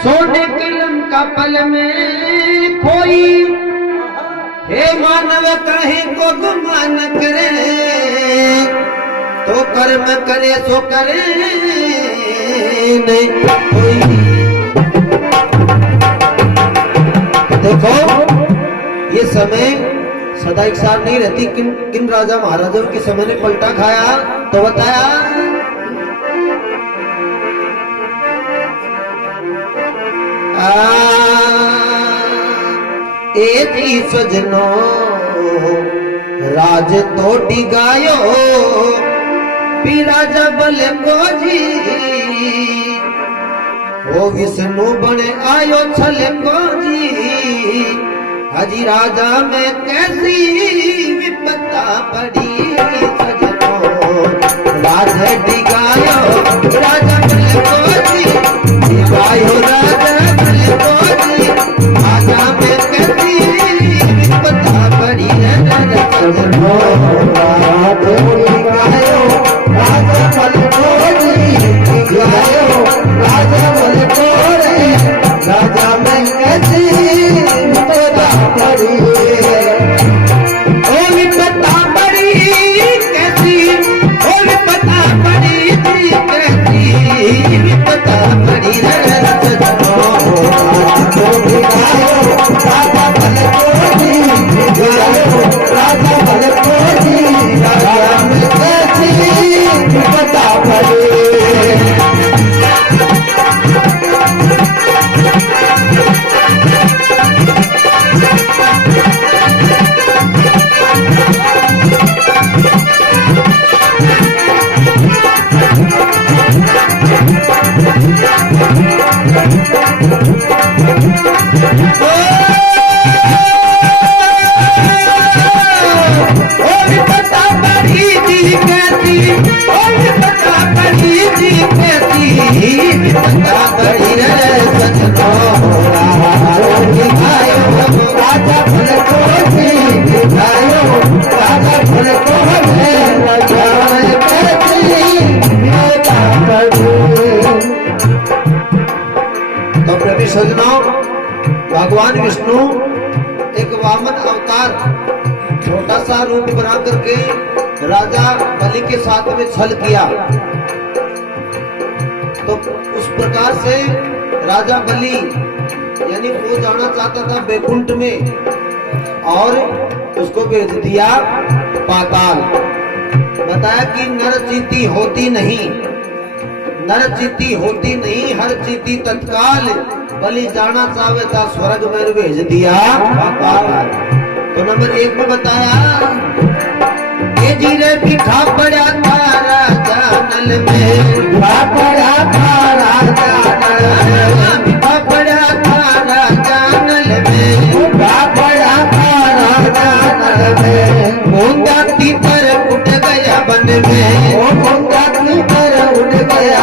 सोने की लंका पल में खोई, हे मानव कहीं को गुमान करे, तो कर्म करे सो करे नहीं कोई। देखो ये समय सदा एक साथ नहीं रहती। किन किन राजा महाराजाओं के समय ने पलटा खाया तो बताया, ए जी सजनो राज तो डिगायो, पी राजा बल को जी, ओ विष्णु बने आयो छल को जी, हजी राजा में कैसी विपत्ता पड़ी, सजनो राज डिगायो राजा बल को जी, डिगायो राजा बल को जी, राजा में कैसी विपत्ता पड़ी है, सजनो राज डिगायो राजा बल को जी, डिगायो राजा बल को रे, राजा में कैसी विपत्ता पड़ी, ओ विपत्ता पड़ी कैसी, ओ विपत्ता पड़ी थी कैसी विपत्ता पड़ी रे, सजनो राजा डिगायो राजा बल को जी, डिगायो राजा बल को जी, राजा में कैसी विपत्ता पड़ी। सजनों, भगवान विष्णु एक वामन अवतार छोटा सा रूप बना करके राजा बलि के साथ में छल किया, तो उस प्रकार से राजा बलि यानी वो जाना चाहता था बैकुंठ में और उसको भेज दिया पाताल। बताया कि नर चीती होती नहीं, नर चीती होती नहीं, हर चीती तत्काल, बलि जाना चाहे था स्वर्ग में भेज दिया पाताल। तो नंबर 1 में बताया, ये जीरे बिठा पड़ा था राजा नल में, बिठा पड़ा था राजा नल में, बिठा पड़ा था राजा नल में, बिठा पड़ा था राजा नल में, बूंदा तीतर उठ गया बन में, ओ बूंदा तीतर उठ गया,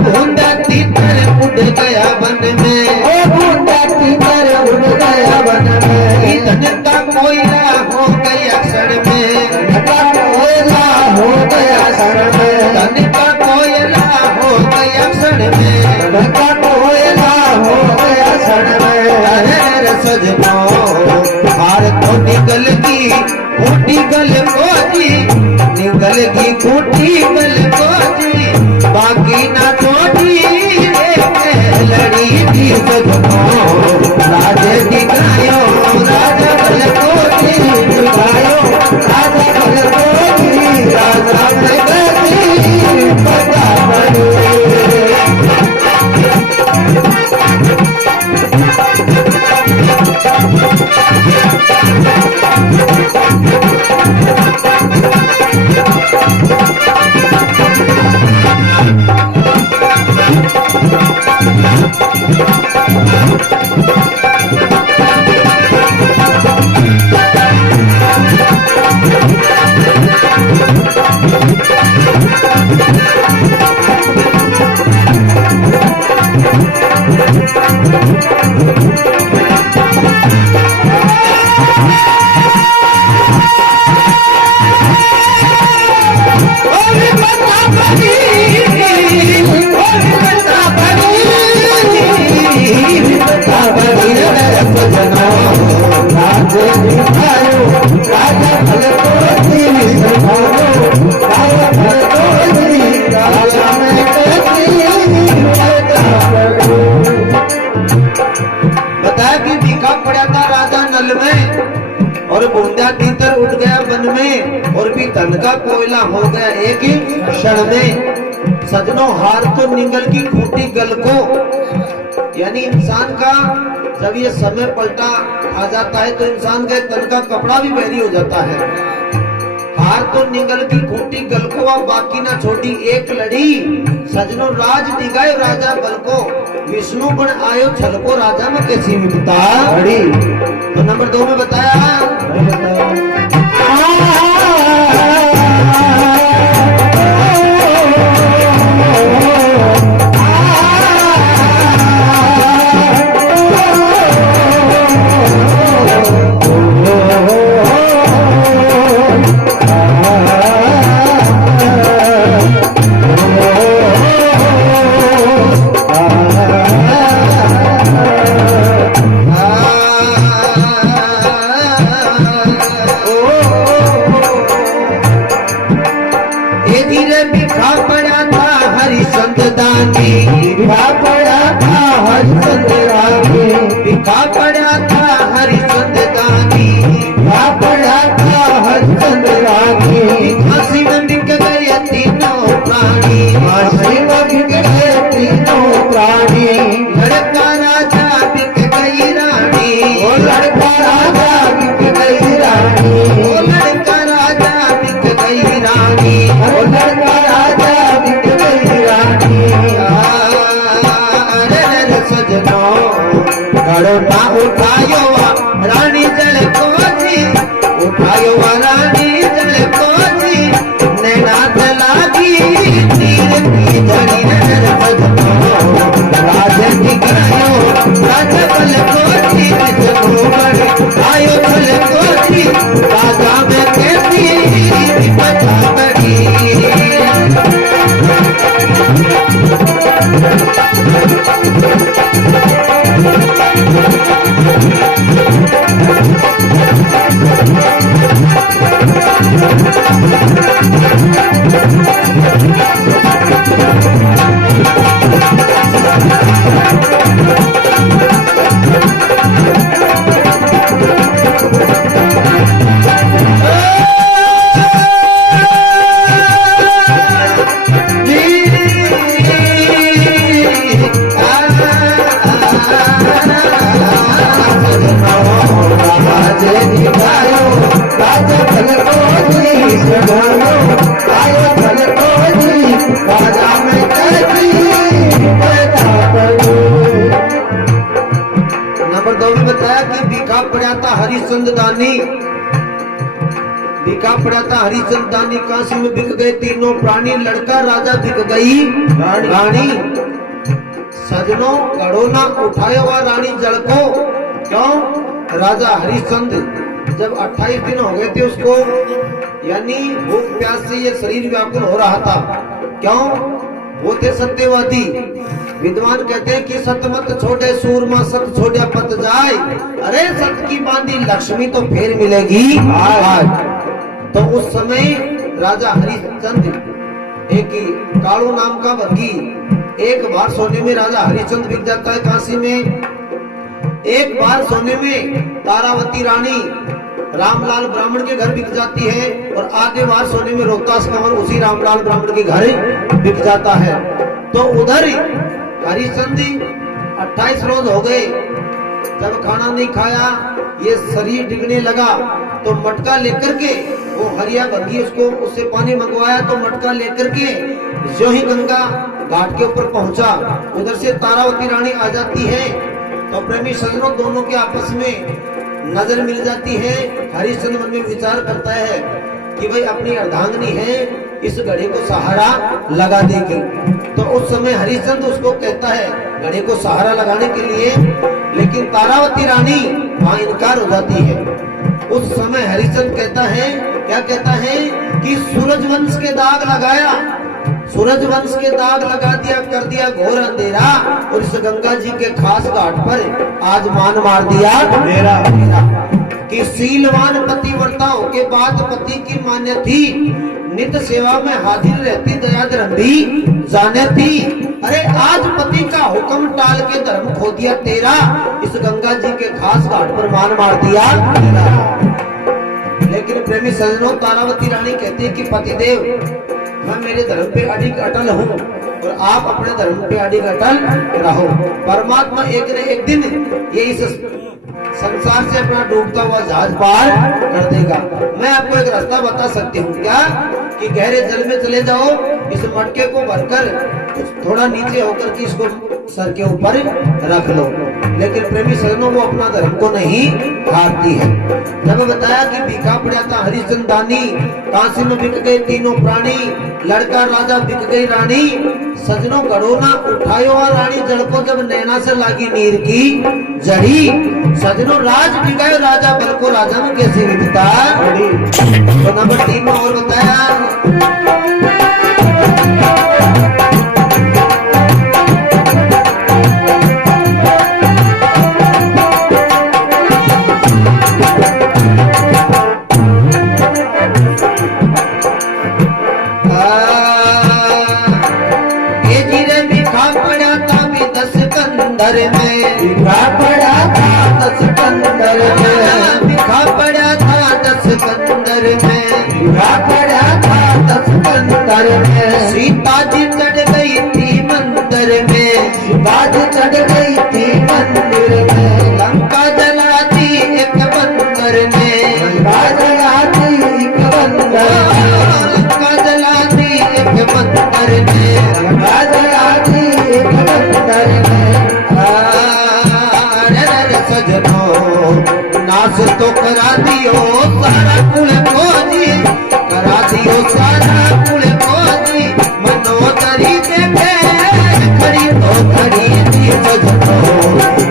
बूंदा तीतर उठ गया बन में, ओ बूंदा तीतर उठ गया बन में, धन का कोयला हो गया क्षण में, धन का कोयला हो गया क्षण में, धन का कोयला हो गया क्षण में, धन का कोयला हो गया क्षण में, अरे सजनो हार तो निकल की खूटी गल को जी, निकल की खूटी गल को जी, बाकी ना छोटी लड़ी थी सजनो राज दिखायो राजा बल को जी, दिखायो राजा बल को जी, राजा में कैसी पता पड़ी। बूंदा भीतर उठ गया वन में और भी धन का कोयला हो गया एक ही क्षण में। सजनों हार तो निगल की खूटी गल को, यानी इंसान का जब ये समय पलटा आ जाता है तो इंसान के तन का कपड़ा भी भारी हो जाता है। हार तो निगल की खूटी गल को अब बाकी ना छोटी एक लड़ी। सजनों राज दिगाए राजा बल को, विष्णु गुण आयो छल को राजा में कैसी विपता। तो नंबर 2 में बताया उठायो रानी जल को जी, उठायो रानी जल को जी, नैना लागी तीर की धड़ी राजा की करायो राजा बल को जी, आयो बल को जी, राजा में कैसी बचा बड़ी। हरिचंद दानी, बिका पड़ा था हरिचंद दानी, काशी में बिक गए तीनों प्राणी, लड़का राजा बिक गई रानी। सजनों गढ़ो ना उठाया हुआ रानी जड़ को, क्यों? राजा हरिचंद जब 28 दिन हो गए थे उसको, यानी भूख प्यास से ये शरीर व्याकुल हो रहा था। क्यों? वो थे सत्यवादी। विद्वान कहते हैं कि सत मत छोड़े सूरमा, सत छोड़ा पत जाए। अरे सत की बांधी लक्ष्मी तो फिर मिलेगी आज। तो उस समय राजा हरिचंद, एक कालू नाम का भंगी, एक बार सोने में राजा हरिचंद बिक जाता है काशी में। एक बार सोने में तारावती रानी रामलाल ब्राह्मण के घर बिक जाती है, और आगे बार सोने में रोहतास कंवर उसी रामलाल ब्राह्मण के घर बिक जाता है। तो उधर हरिचंद 28 रोज हो गए, जब खाना नहीं खाया, ये शरीर डिगने लगा, तो मटका लेकर के वो हरिया भंगी उसको उससे पानी मंगवाया, तो मटका लेकर के जो ही गंगा घाट के ऊपर पहुंचा, उधर से तारावती रानी आ जाती है। तो प्रेमी सजनों दोनों के आपस में नजर मिल जाती है। हरिश्चंद्र मन में विचार करता है कि भाई अपनी अर्धांगिनी है, इस घड़ी को सहारा लगा देगी। तो उस समय हरिश्चंद्र उसको कहता है घड़ी को सहारा लगाने के लिए, लेकिन तारावती रानी वहां इनकार हो जाती है। उस समय हरिश्चंद्र कहता है, क्या कहता है कि सूरजवंश के दाग लगाया, सूरजवंश के दाग लगा दिया, कर दिया घोर अंधेरा, और इस गंगा जी के खास घाट पर आज मान मार दिया मेरा कि शीलवान पतिव्रताओं के बाद पति की मान्य थी, नित सेवा में हाजिर रहती, दया धर्मी जाने थी। अरे आज पति का हुक्म टाल के धर्म खो दिया तेरा, इस गंगा जी के खास घाट पर मान मार दिया मेरा। लेकिन प्रेमी सज्जनों, तारावती रानी कहती है कि पतिदेव, मैं मेरे धर्म पे अडिग अटल हूँ और आप अपने धर्म पे अडिग अटल रहो। परमात्मा एक न एक दिन ये इस संसार से अपना डूबता हुआ जहाज पार कर देगा। मैं आपको एक रास्ता बता सकती हूँ क्या, कि गहरे जल में चले जाओ, इस मटके को भरकर थोड़ा नीचे होकर के इसको सर के ऊपर रख लो। लेकिन प्रेमी सज्जनों, वो अपना धर्म को नहीं हारती है। जब बताया कि बिका पड़ा था हरिचंदानी, काशी में बिक गए तीनों प्राणी, लड़का राजा बिक गई रानी। सजनों घड़ो ना उठायो रानी जड़ को, जब नैना से लागी नीर की जड़ी। सजनों राज बिगायो राजा बल को, राजा में कैसी विविधता। तो नंबर 3 में और बताया, बिखा पड़ा था दस कंदर में, बिखा पड़ा था दस कंदर में, बिखा पड़ा था दस कंदर में। सीता जी चढ़ गई थी मंदिर में, सीता जी चढ़ गई थी मंदिर में। लंका जला दी एक बंदर में, लंका जला दी एक बंदर में, लंका जला दी एक बंदर में, लंका जला दी एक बंदर में। नाश तो करा दियो सारा कुल खोजी, करा दियो सारा कुल खोजी। मनोदरी देखे खड़ी तो खड़ी थी सजनो,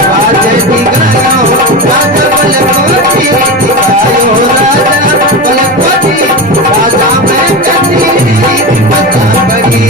राजे दिखायो राजा बल खोजी, दिखायो राजा बल खोजी। राजा में कभी बता बड़ी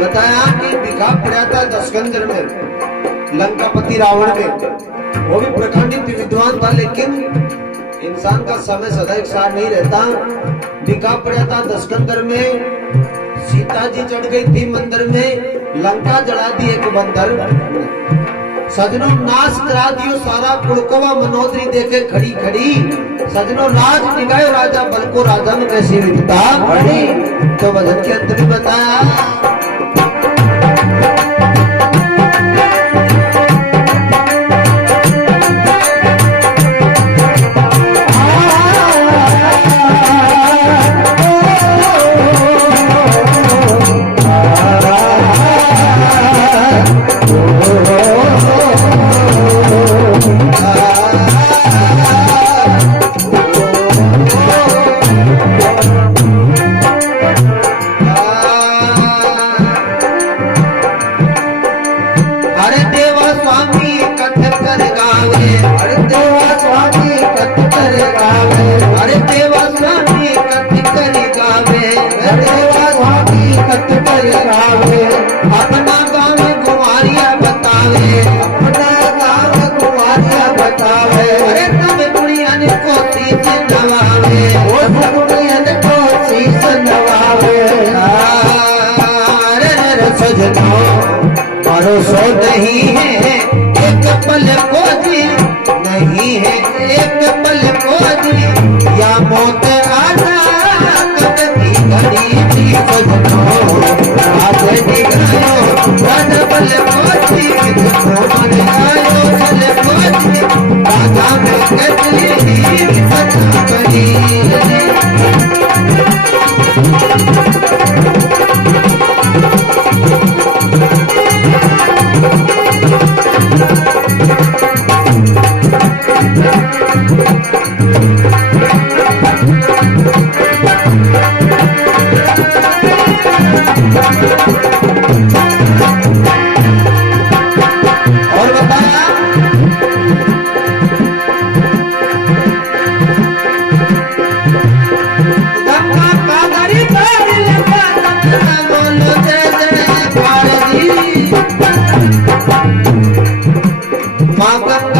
बताया कि बिखा पड़ा था दशकंदर में, लंकापति रावण में। वो भी प्रखंडित विद्वान था, लेकिन इंसान का समय सदा एक साथ नहीं रहता। बिखा पड़ा था दशकंदर में, सीता जी चढ़ गई थी मंदिर में, लंका जला दी एक बंदर। सजनों नाश करा दियो सारा कुड़कवा, मनोदरी देखे खड़ी खड़ी। सजनों राज निगायो राजा बल को, राजा में कैसी विविधता। तो भजन के अंत में बताया, अपना गाँव कुमारिया बतावे, अपना गाँव कुमारिया बतावे। अरे सब दुनिया ने कोसी से नवावे, वो सब दुनिया ने कोसी से नवावे। अरे सजनों भरोसा नहीं है एक पल को जी, नहीं है एक पल को जी, या मौत आना कभी घड़ी थी। सजनों राज दिखायो राजा बल खोजी, मन आयो बल खोजी। राजा में कतली बता बड़ी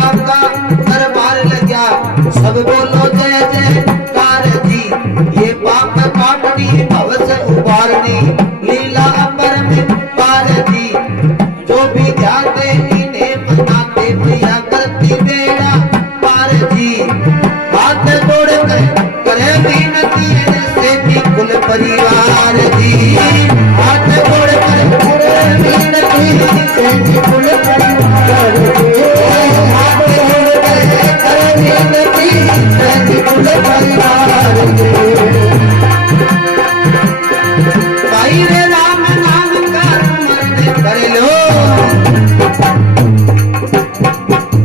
आपका दरबार लग्या, सब बोलो जय जयकार जी। ये पाप काटनी भव से उबारनी, लीला अपर में पार जी। जो भी ध्याते इन्हें मनाते, मैया करती बेड़ा पार जी। हाथ जोड़ कर करे विनती से भी कुल परिवार जी। हाथ जोड़ कर करे विनती से भी कुल परिवार जी। हाथ जोड़ कर करे विनती से भी कुल परिवार जी। भाई रे राम नाम का स्मरण कर लो,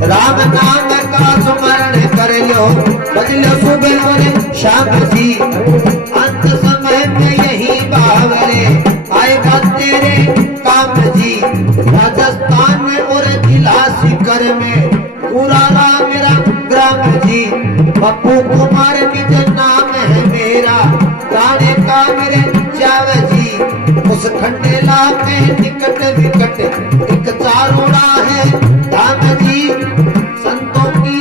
राम नाम का स्मरण कर लो, बदलो सुबह और शाम जी। अंत समय में यही बावरे आएगा तेरे काम जी। राजस्थान में और जिला सीकर में पूरा मेरा ग्राम जी। पप्पू कुमार निज नाम है मेरा, गाने का मेरे चाव जी। उस खंडेला में निकट विकट एक चारोड़ा है धाम जी। संतों की